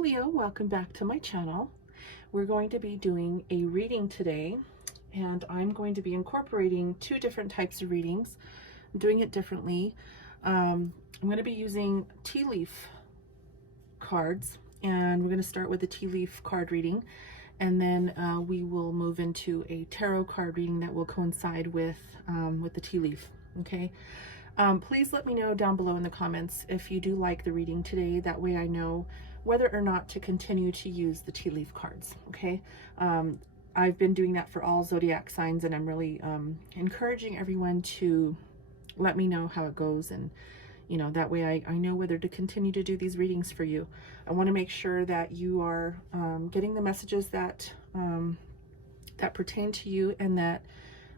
Leo, welcome back to my channel. We're going to be doing a reading today, and I'm going to be incorporating two different types of readings. I'm doing it differently. I'm going to be using tea leaf cards, and we're going to start with the tea leaf card reading, and then we will move into a tarot card reading that will coincide with the tea leaf. Okay. Please let me know down below in the comments if you do like the reading today. That way I know whether or not to continue to use the tea leaf cards. Okay. I've been doing that for all zodiac signs, and I'm really encouraging everyone to let me know how it goes, and that way I know whether to continue to do these readings for you. I want to make sure that you are getting the messages that that pertain to you, and that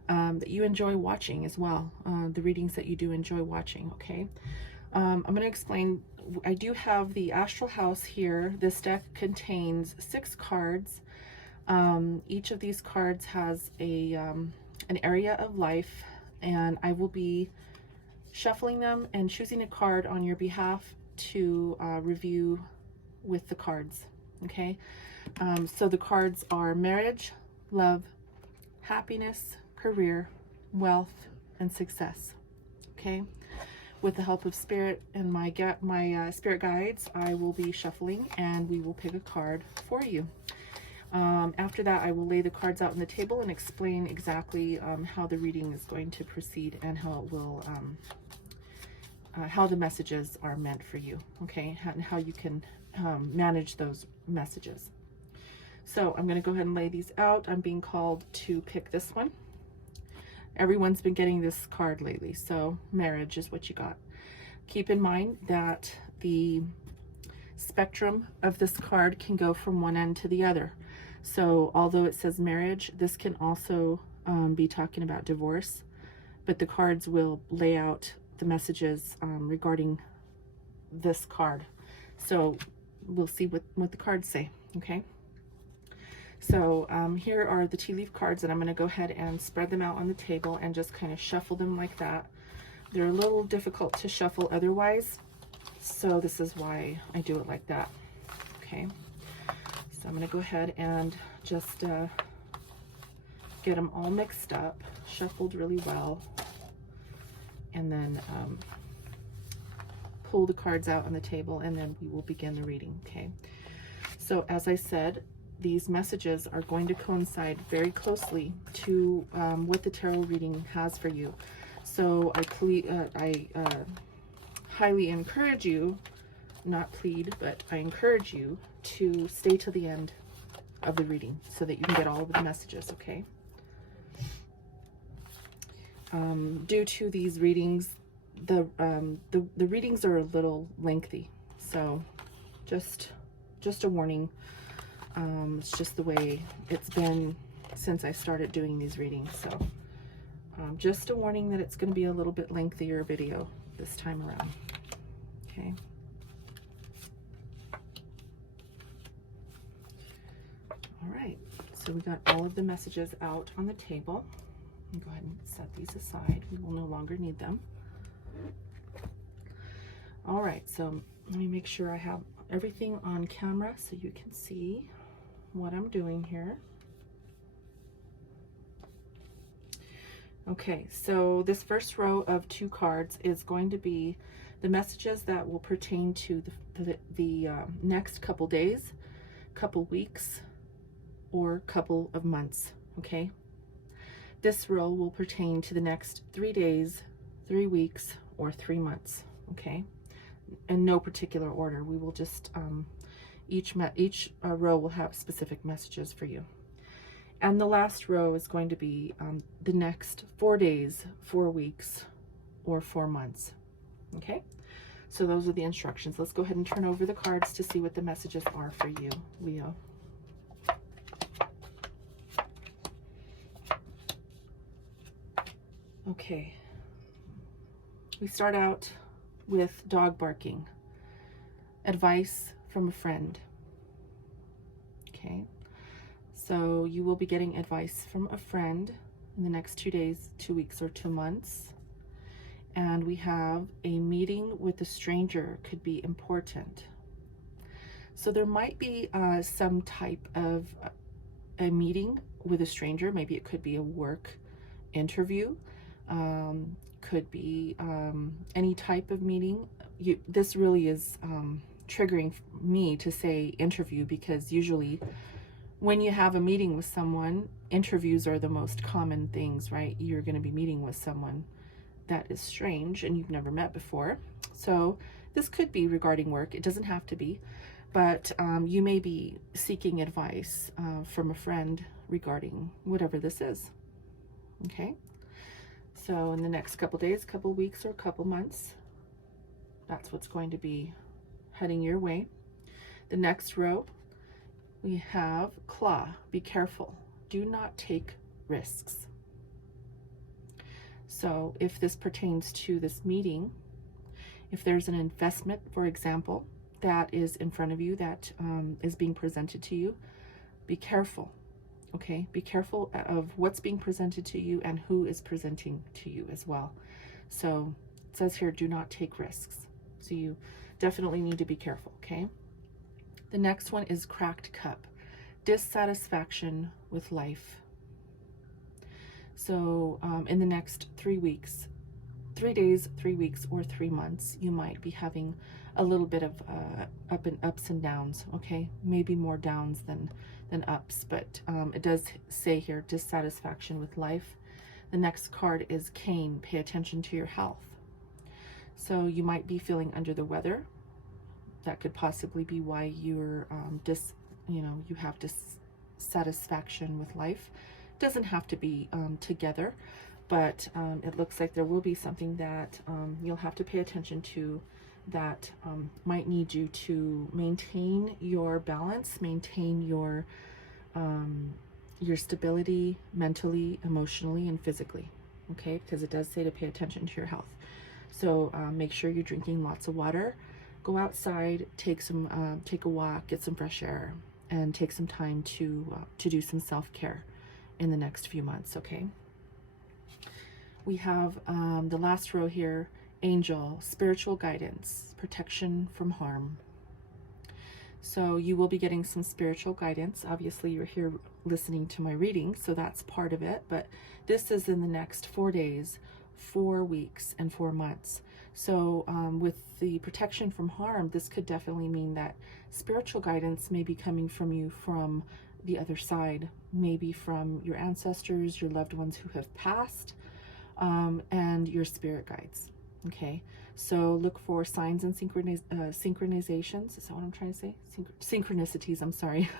that you enjoy watching as well, the readings that you do enjoy watching. Okay. I'm going to explain. I do have the astral house here. This deck contains 6 cards. Each of these cards has an area of life, and I will be shuffling them and choosing a card on your behalf to review with the cards. Okay. So the cards are marriage, love, happiness, career, wealth, and success. Okay. With the help of spirit and my spirit guides, I will be shuffling, and we will pick a card for you. After that, I will lay the cards out on the table and explain exactly how the reading is going to proceed, and how it will how the messages are meant for you. Okay. And how you can manage those messages. So I'm going to go ahead and lay these out. I'm being called to pick this one. Everyone's been getting this card lately, so marriage is what you got. Keep in mind that the spectrum of this card can go from one end to the other. So although it says marriage, this can also be talking about divorce, but the cards will lay out the messages regarding this card. So we'll see what the cards say. Okay. So here are the tea leaf cards, and I'm going to go ahead and spread them out on the table and just kind of shuffle them like that. They're a little difficult to shuffle otherwise, so this is why I do it like that. Okay. So I'm going to go ahead and just get them all mixed up, shuffled really well, and then pull the cards out on the table, and then we will begin the reading. Okay. So as I said, these messages are going to coincide very closely to what the tarot reading has for you. So I highly encourage you, not plead, but I encourage you to stay to the end of the reading so that you can get all of the messages. Okay. Due to these readings, the readings are a little lengthy, so just a warning. It's just the way it's been since I started doing these readings. So just a warning that it's going to be a little bit lengthier video this time around. Okay. All right. So we got all of the messages out on the table. Go ahead and set these aside. We will no longer need them. All right. So let me make sure I have everything on camera so you can see what I'm doing here. Okay, so this first row of 2 cards is going to be the messages that will pertain to the next couple days, couple weeks, or couple of months. Okay, this row will pertain to the next 3 days, 3 weeks, or 3 months. Okay, in no particular order. We will just each row will have specific messages for you. And the last row is going to be the next 4 days, 4 weeks, or 4 months. Okay, so those are the instructions. Let's go ahead and turn over the cards to see what the messages are for you, Leo. Okay, we start out with dog barking. Advice from a friend. Okay, so you will be getting advice from a friend in the next 2 days, 2 weeks, or 2 months. And we have a meeting with a stranger could be important. So there might be some type of a meeting with a stranger. Maybe it could be a work interview, could be any type of meeting. This really is triggering me to say interview, because usually when you have a meeting with someone, interviews are the most common things, right? You're going to be meeting with someone that is strange and you've never met before. So this could be regarding work. It doesn't have to be, but you may be seeking advice from a friend regarding whatever this is. Okay. So in the next couple days, couple weeks, or couple months, that's what's going to be heading your way. The next row, we have claw. Be careful. Do not take risks. So if this pertains to this meeting, if there's an investment, for example, that is in front of you, that is being presented to you, be careful. Okay, be careful of what's being presented to you and who is presenting to you as well. So it says here, do not take risks. So you definitely need to be careful, okay? The next one is cracked cup. Dissatisfaction with life. So in the next 3 weeks, 3 days, 3 weeks, or 3 months, you might be having a little bit of ups and downs, okay? Maybe more downs than ups, but it does say here dissatisfaction with life. The next card is cane. Pay attention to your health. So you might be feeling under the weather. That could possibly be why you're you have dissatisfaction with life. Doesn't have to be together, but it looks like there will be something that you'll have to pay attention to that might need you to maintain your balance, maintain your stability mentally, emotionally, and physically, okay? Because it does say to pay attention to your health. So make sure you're drinking lots of water. Go outside, take a walk, get some fresh air, and take some time to do some self-care in the next few months, okay? We have the last row here, angel, spiritual guidance, protection from harm. So you will be getting some spiritual guidance. Obviously, you're here listening to my reading, so that's part of it. But this is in the next 4 days, 4 weeks, and 4 months. So with the protection from harm, this could definitely mean that spiritual guidance may be coming from you from the other side, maybe from your ancestors, your loved ones who have passed, and your spirit guides. Okay, so look for signs and synchronizations. Is that what I'm trying to say? Synchronicities, I'm sorry.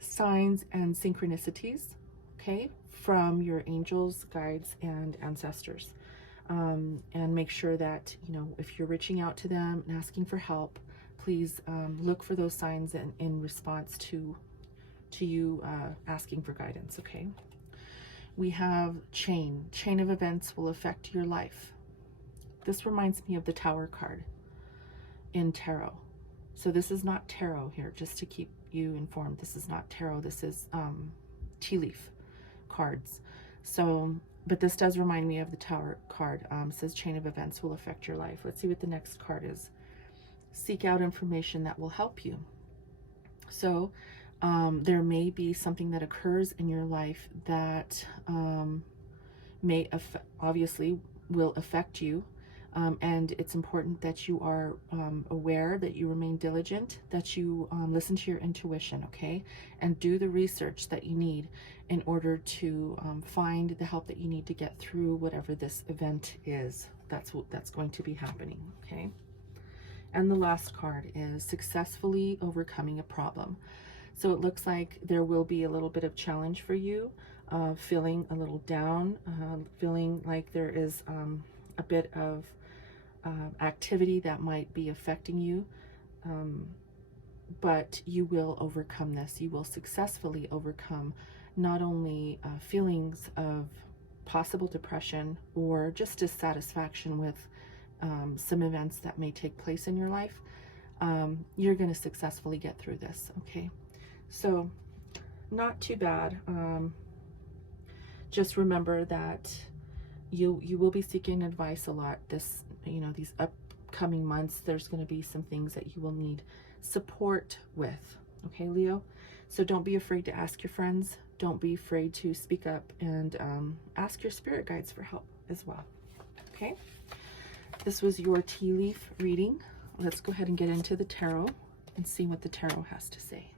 Signs and synchronicities, okay, from your angels, guides, and ancestors. And make sure that, if you're reaching out to them and asking for help, please look for those signs in response to you asking for guidance, okay? We have chain of events will affect your life. This reminds me of the Tower card in tarot. So this is not tarot here, just to keep you informed. This is not tarot. This is tea leaf cards. So, but this does remind me of the Tower card. It says chain of events will affect your life. Let's see what the next card is. Seek out information that will help you. So there may be something that occurs in your life that obviously will affect you. And it's important that you are aware, that you remain diligent, that you listen to your intuition, okay? And do the research that you need in order to find the help that you need to get through whatever this event is. That's going to be happening, okay? And the last card is successfully overcoming a problem. So it looks like there will be a little bit of challenge for you, feeling a little down, feeling like there is a bit of activity that might be affecting you, but you will overcome this. You will successfully overcome not only feelings of possible depression or just dissatisfaction with some events that may take place in your life. You're going to successfully get through this, okay? So not too bad. Just remember that you will be seeking advice a lot these upcoming months. There's going to be some things that you will need support with. Okay, Leo? So don't be afraid to ask your friends. Don't be afraid to speak up and ask your spirit guides for help as well. Okay? This was your tea leaf reading. Let's go ahead and get into the tarot and see what the tarot has to say.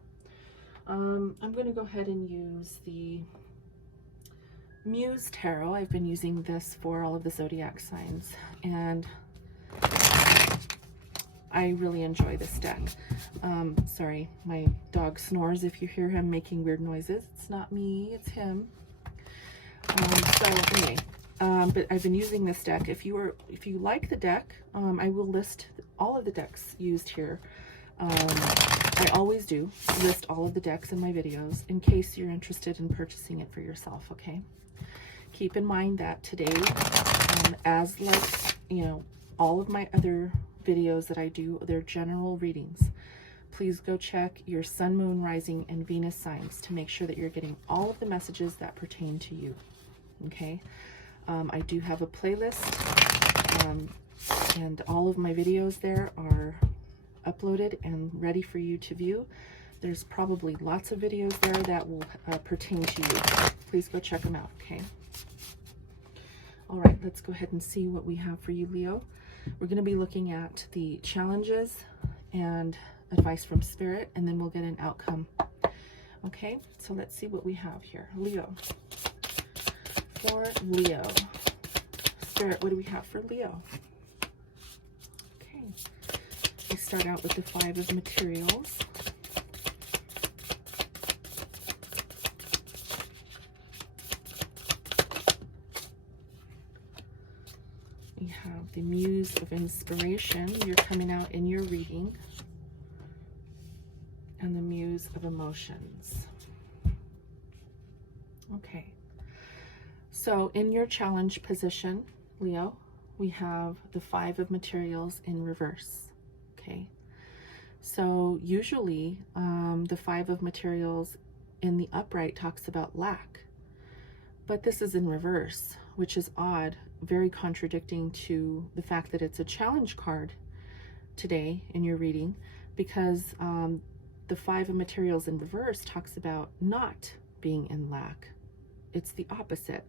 I'm going to go ahead and use the Muse Tarot. I've been using this for all of the zodiac signs, and I really enjoy this deck. Sorry, my dog snores if you hear him making weird noises. It's not me, it's him. So anyway, but I've been using this deck. If you like the deck, I will list all of the decks used here. I always do list all of the decks in my videos in case you're interested in purchasing it for yourself, okay? Keep in mind that today, as like, you know, all of my other videos that I do, they're general readings. Please go check your sun, moon, rising, and Venus signs to make sure that you're getting all of the messages that pertain to you, okay? I do have a playlist, and all of my videos there are uploaded and ready for you to view. There's probably lots of videos there that will pertain to you. Please go check them out, okay? All right, let's go ahead and see what we have for you, Leo. We're going to be looking at the challenges and advice from Spirit, and then we'll get an outcome. Okay, so let's see what we have here. Leo. For Leo. Spirit, what do we have for Leo? Okay. We start out with the 5 of materials. We have the Muse of Inspiration. You're coming out in your reading. And the Muse of Emotions. Okay. So in your challenge position, Leo, we have the 5 of materials in reverse. Okay. So usually the 5 of materials in the upright talks about lack. But this is in reverse, which is odd, very contradicting to the fact that it's a challenge card today in your reading, because the 5 of materials in reverse talks about not being in lack. It's the opposite.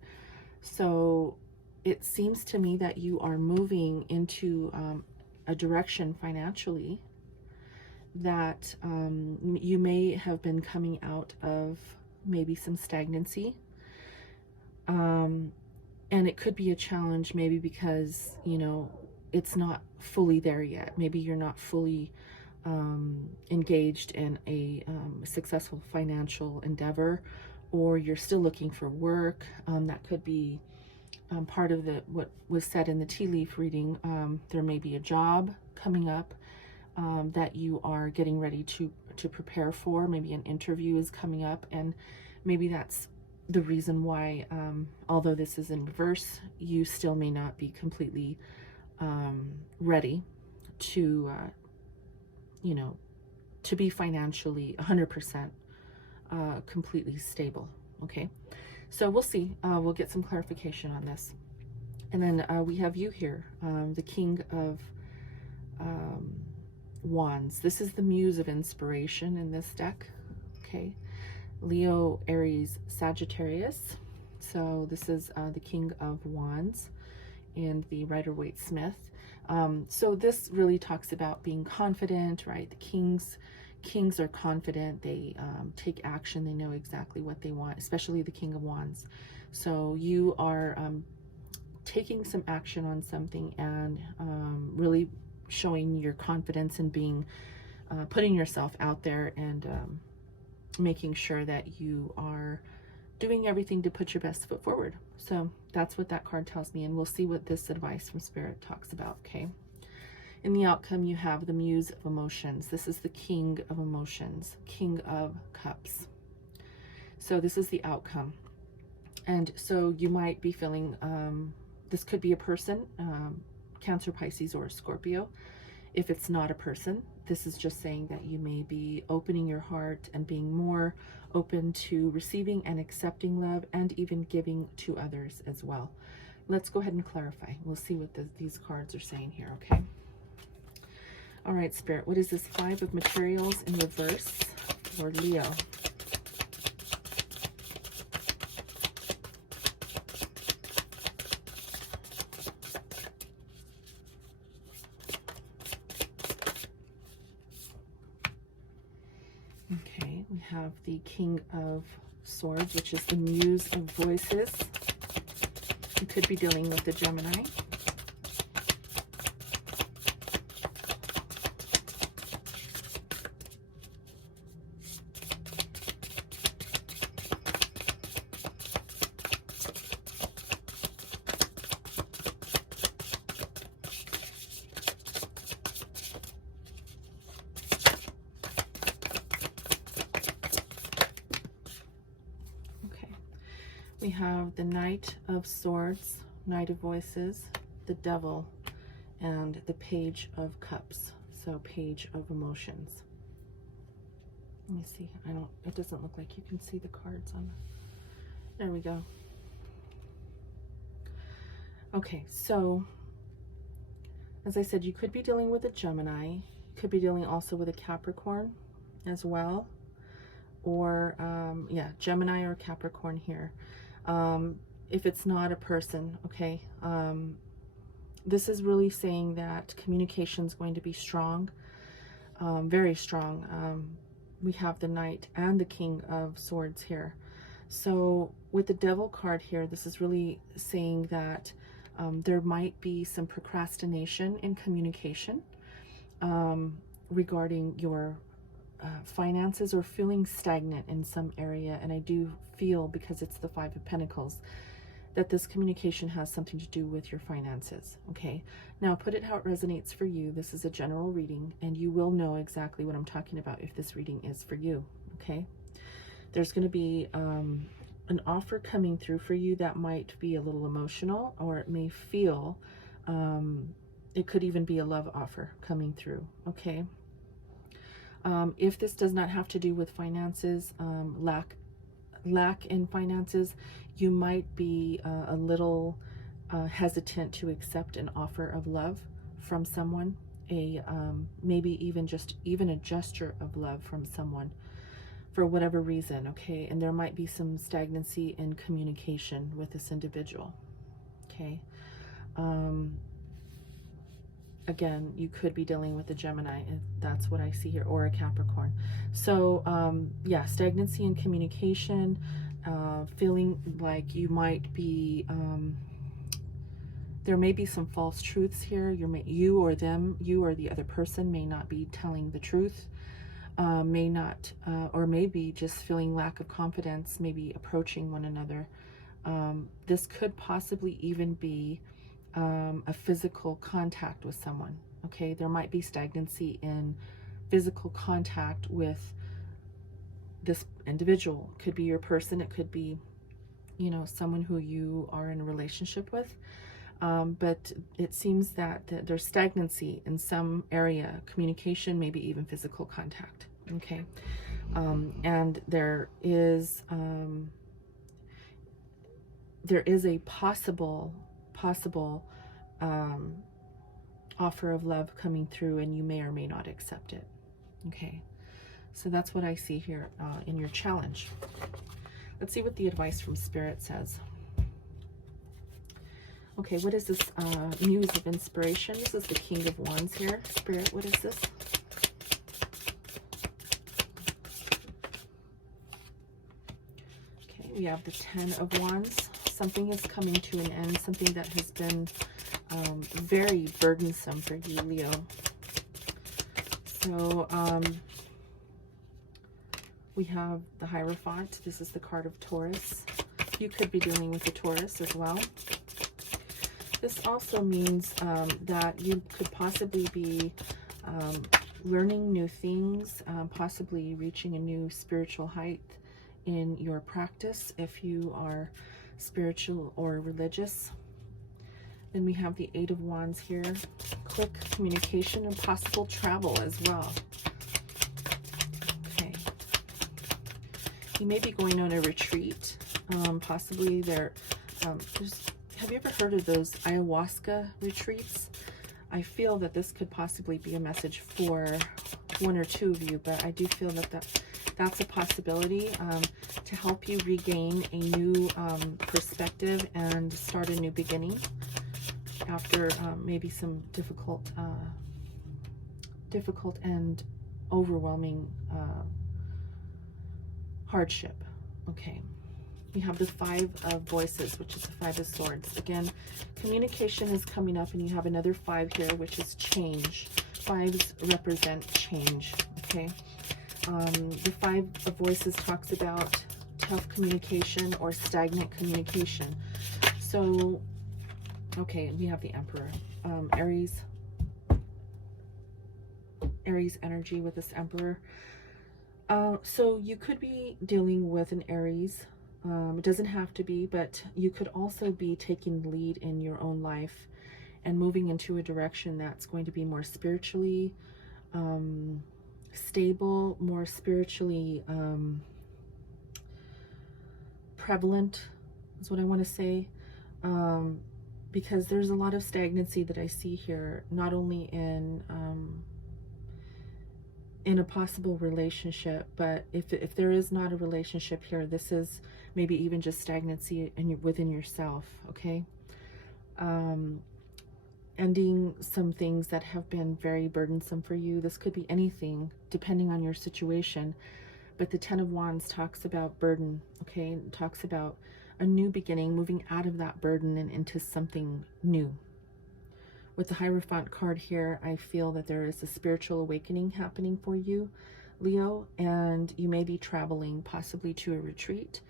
So it seems to me that you are moving into a direction financially that you may have been coming out of maybe some stagnancy. And it could be a challenge maybe because, you know, it's not fully there yet. Maybe you're not fully engaged in a successful financial endeavor, or you're still looking for work. That could be part of what was said in the tea leaf reading. There may be a job coming up that you are getting ready to prepare for. Maybe an interview is coming up, and maybe that's the reason why, although this is in reverse, you still may not be completely ready to, you know, to be financially 100% completely stable. Okay, so we'll see. We'll get some clarification on this. And then we have you here, the King of Wands. This is the Muse of Inspiration in this deck. Okay, Leo, Aries, Sagittarius. So this is the King of Wands and the Rider-Waite-Smith. So this really talks about being confident, right? The kings are confident. They take action. They know exactly what they want, especially the King of Wands. So you are taking some action on something and really showing your confidence and being putting yourself out there and making sure that you are doing everything to put your best foot forward. So that's what that card tells me, and we'll see what this advice from Spirit talks about. Okay, in the outcome you have the Muse of Emotions. This is the King of Emotions, King of Cups. So this is the outcome, and so you might be feeling this could be a person, Cancer, Pisces, or Scorpio. If it's not a person, this is just saying that you may be opening your heart and being more open to receiving and accepting love, and even giving to others as well. Let's go ahead and clarify. We'll see what these cards are saying here, okay? All right, Spirit, what is this 5 of materials in reverse for Leo? Okay, we have the King of Swords, which is the Muse of Voices. You could be dealing with the Gemini. We have the Knight of Swords, Knight of Voices, the Devil, and the Page of Cups. So Page of Emotions. Let me see. It doesn't look like you can see the cards on. There we go. Okay, so as I said, you could be dealing with a Gemini. You could be dealing also with a Capricorn as well. Or, yeah, Gemini or Capricorn here. If it's not a person, okay, this is really saying that communication is going to be strong, very strong. We have the Knight and the King of Swords here. So with the Devil card here, this is really saying that there might be some procrastination in communication regarding your finances, or feeling stagnant in some area. And I do feel, because it's the 5 of Pentacles, that this communication has something to do with your finances. Okay, now put it how it resonates for you. This is a general reading, and you will know exactly what I'm talking about if this reading is for you. Okay, there's going to be an offer coming through for you that might be a little emotional, or it may feel it could even be a love offer coming through. Okay, if this does not have to do with finances, lack in finances, you might be a little hesitant to accept an offer of love from someone, maybe even a gesture of love from someone, for whatever reason. Okay, and there might be some stagnancy in communication with this individual. Okay, again, you could be dealing with a Gemini, and that's what I see here, or a Capricorn. So yeah, stagnancy in communication, feeling like you might be, there may be some false truths here. You or the other person may not be telling the truth, may not, or maybe just feeling lack of confidence, maybe approaching one another. This could possibly even be a physical contact with someone. Okay, there might be stagnancy in physical contact with this individual. It could be your person, it could be, you know, someone who you are in a relationship with, but it seems that there's stagnancy in some area, communication, maybe even physical contact. Okay, and there is a possible offer of love coming through, and you may or may not accept it. Okay, so that's what I see here in your challenge. Let's see what the advice from Spirit says. Okay, what is this Muse of Inspiration? This is the King of Wands here. Spirit, what is this? Okay, we have the 10 of Wands. Something is coming to an end, something that has been very burdensome for you, Leo. So we have the Hierophant. This is the card of Taurus. You could be dealing with a Taurus as well. This also means that you could possibly be learning new things, possibly reaching a new spiritual height in your practice if you are spiritual or religious. Then we have the 8 of Wands here. Quick communication and possible travel as well. Okay. You may be going on a retreat. Possibly have you ever heard of those ayahuasca retreats? I feel that this could possibly be a message for one or two of you, but I do feel that that's a possibility to help you regain a new perspective and start a new beginning after maybe some difficult and overwhelming hardship. Okay. We have the Five of Voices, which is the Five of Swords. Again, communication is coming up, and you have another 5 here, which is change. Fives represent change, okay? The Five of Voices talks about tough communication or stagnant communication. So, okay, we have the Emperor. Aries energy with this Emperor. So you could be dealing with an Aries. It doesn't have to be, but you could also be taking the lead in your own life and moving into a direction that's going to be more spiritually stable, more spiritually prevalent is what I want to say, because there's a lot of stagnancy that I see here, not only in a possible relationship, but if there is not a relationship here, this is maybe even just stagnancy within yourself, okay? Ending some things that have been very burdensome for you. This could be anything depending on your situation, but the Ten of Wands talks about burden, okay? It talks about a new beginning, moving out of that burden and into something new. With the Hierophant card here, I feel that there is a spiritual awakening happening for you, Leo, and you may be traveling possibly to a retreat,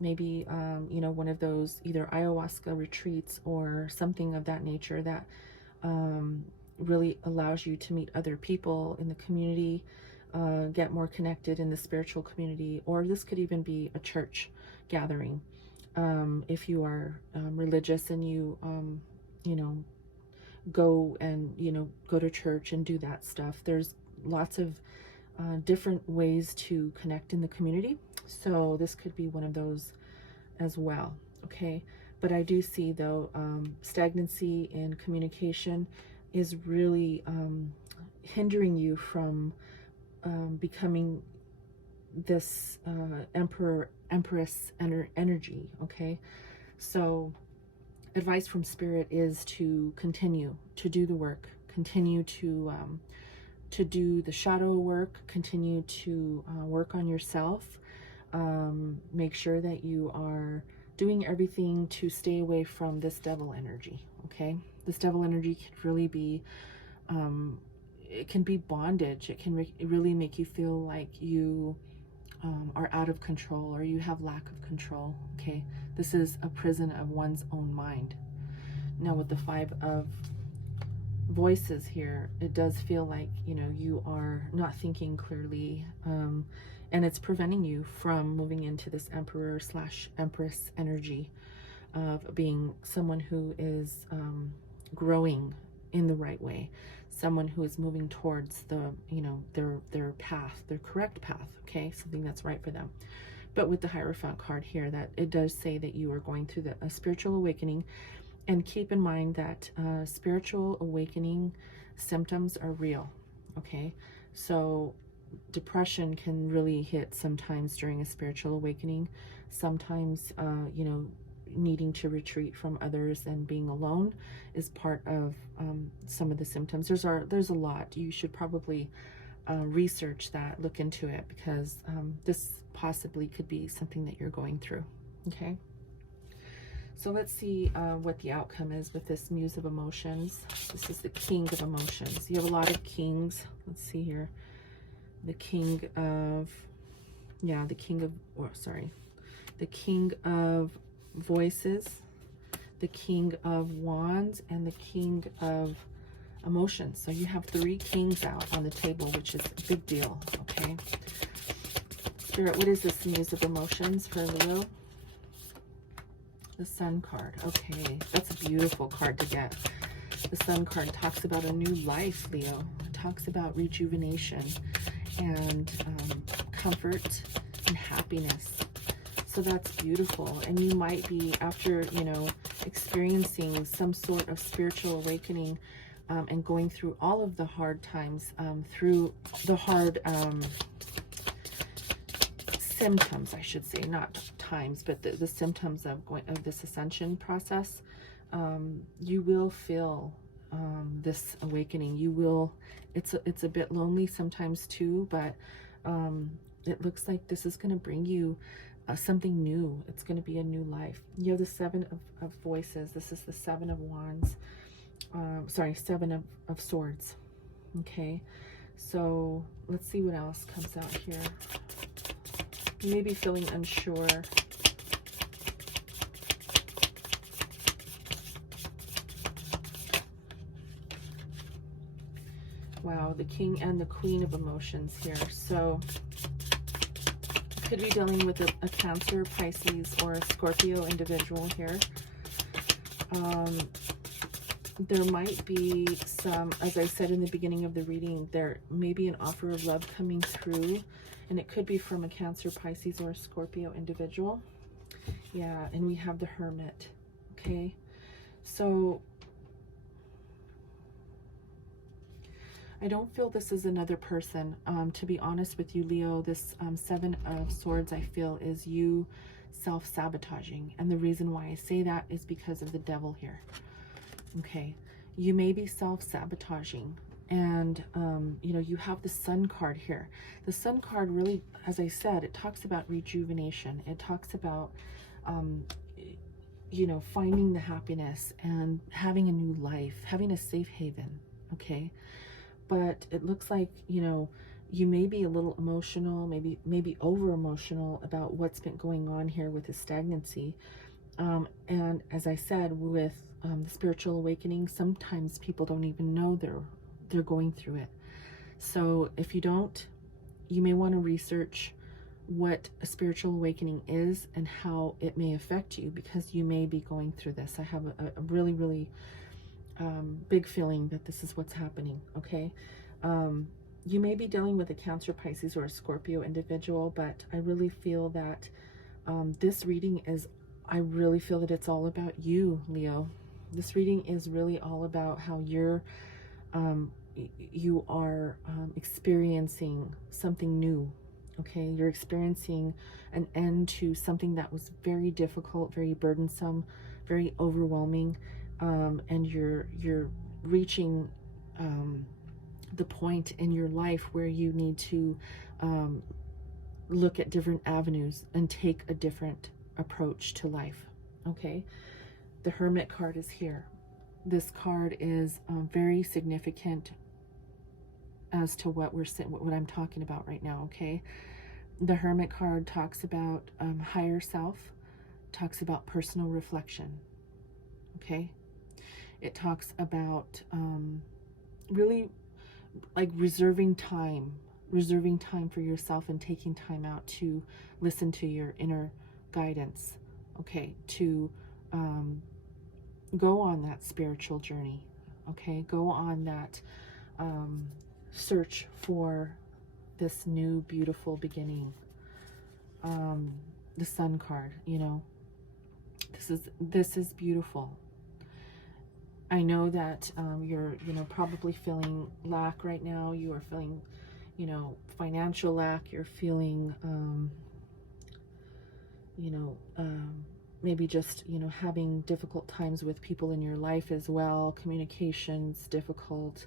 maybe, you know, one of those either ayahuasca retreats or something of that nature that really allows you to meet other people in the community, get more connected in the spiritual community, or this could even be a church gathering. If you are religious and you know, go to church and do that stuff. There's lots of different ways to connect in the community. So this could be one of those as well. Okay. But I do see though, stagnancy in communication is really hindering you from becoming this Empress energy. Okay. So advice from Spirit is to continue to do the work, continue to do the shadow work, continue to work on yourself. Make sure that you are doing everything to stay away from this devil energy, okay? This devil energy can really be, it can be bondage. It can really make you feel like you are out of control or you have lack of control, okay? This is a prison of one's own mind. Now with the Five of Voices here, it does feel like, you know, you are not thinking clearly, and it's preventing you from moving into this Emperor / Empress energy of being someone who is growing in the right way, someone who is moving towards the, you know, their path, their correct path, okay, something that's right for them. But with the Hierophant card here, that it does say that you are going through a spiritual awakening, and keep in mind that spiritual awakening symptoms are real, okay? So depression can really hit sometimes during a spiritual awakening. Sometimes, you know, needing to retreat from others and being alone is part of some of the symptoms. There's a lot. You should probably research that, look into it, because this possibly could be something that you're going through, okay? So let's see what the outcome is with this Muse of Emotions. This is the King of Emotions. You have a lot of kings. Let's see here. The King of, yeah, the King of, oh, sorry. The King of Voices, the King of Wands, and the King of Emotions. So you have 3 kings out on the table, which is a big deal, okay? Spirit, what is this Muse of Emotions for Leo? The Sun card. Okay, that's a beautiful card to get. The Sun card talks about a new life, Leo. It talks about rejuvenation and comfort and happiness. So that's beautiful. And you might be, after, you know, experiencing some sort of spiritual awakening, and going through all of the hard times, through the hard symptoms, I should say, not times, but the symptoms of this ascension process, you will feel this awakening. You will, it's a bit lonely sometimes too, but it looks like this is going to bring you something new. It's going to be a new life. You have the Seven of Voices. This is the Seven of Wands. Sorry, Seven of Swords. Okay, so let's see what else comes out here. You may be feeling unsure. Wow, the King and the Queen of Emotions here. So could be dealing with a Cancer, Pisces, or a Scorpio individual here. There might be some, as I said in the beginning of the reading, there may be an offer of love coming through, and it could be from a Cancer, Pisces, or a Scorpio individual. Yeah, and we have the Hermit. Okay, so I don't feel this is another person. To be honest with you, Leo, this Seven of Swords, I feel, is you self-sabotaging. And the reason why I say that is because of the Devil here. Okay, you may be self-sabotaging. And, you know, you have the Sun card here. The Sun card really, as I said, it talks about rejuvenation. It talks about, you know, finding the happiness and having a new life, having a safe haven. Okay. But it looks like, you know, you may be a little emotional, maybe over emotional about what's been going on here with the stagnancy. And as I said, with the spiritual awakening, sometimes people don't even know they're going through it. So if you don't, you may want to research what a spiritual awakening is and how it may affect you, because you may be going through this. I have a really, really big feeling that this is what's happening. Okay, you may be dealing with a Cancer, Pisces, or a Scorpio individual, but I really feel that this reading is, I really feel that it's all about you, Leo. This reading is really all about how you are experiencing something new. Okay, you're experiencing an end to something that was very difficult, very burdensome, very overwhelming. And you're reaching the point in your life where you need to look at different avenues and take a different approach to life. Okay, the Hermit card is here. This card is very significant as to what I'm talking about right now. Okay, the Hermit card talks about higher self, talks about personal reflection. Okay, it talks about really like reserving time for yourself and taking time out to listen to your inner guidance. Okay, to go on that spiritual journey. Okay, go on that search for this new beautiful beginning. The Sun card, you know, this is beautiful. I know that you're, you know, probably feeling lack right now. You are feeling, you know, financial lack. You're feeling, you know, maybe just, you know, having difficult times with people in your life as well. Communication's difficult.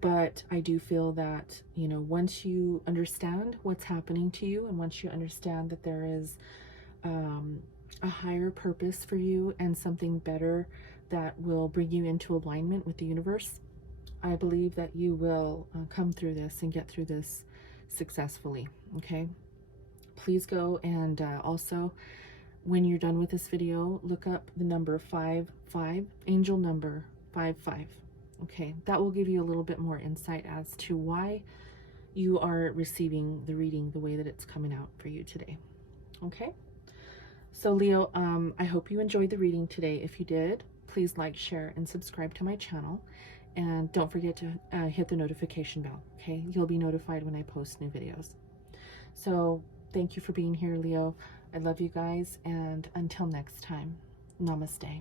But I do feel that, you know, once you understand what's happening to you, and once you understand that there is a higher purpose for you and something better that will bring you into alignment with the universe, I believe that you will come through this and get through this successfully. Okay, please go and also, when you're done with this video, look up the number 55, angel number 55. Okay, that will give you a little bit more insight as to why you are receiving the reading the way that it's coming out for you today. Okay, so Leo, I hope you enjoyed the reading today. If you did, please like, share, and subscribe to my channel. And don't forget to hit the notification bell, okay? You'll be notified when I post new videos. So thank you for being here, Leo. I love you guys, and until next time, namaste.